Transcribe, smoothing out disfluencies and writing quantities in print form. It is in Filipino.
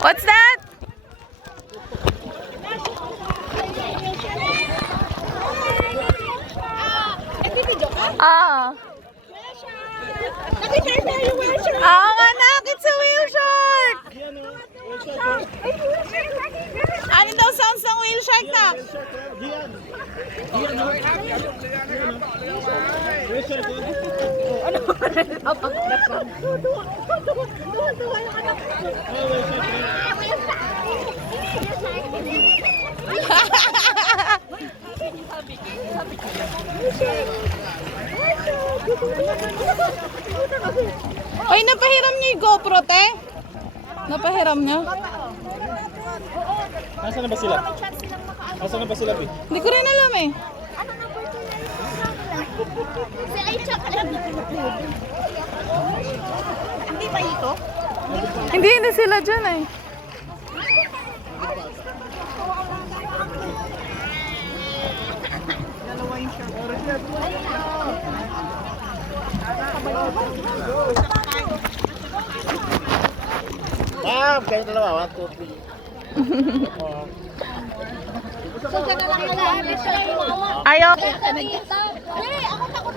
What's that? Ah. Ah, anak, it's a whale shark. Ano daw sounds ng whale shark na? Ay, napahiram niyo yung GoPro, te? Napahiram niyo? Nasaan na ba sila? Nasaan na ba sila, Bi? Hindi ko rin alam eh. Hindi ba ito? Hindi na sila dyan eh. Ma'am, kayo dalawa. 1, 2, 3. Ayaw. Ako takot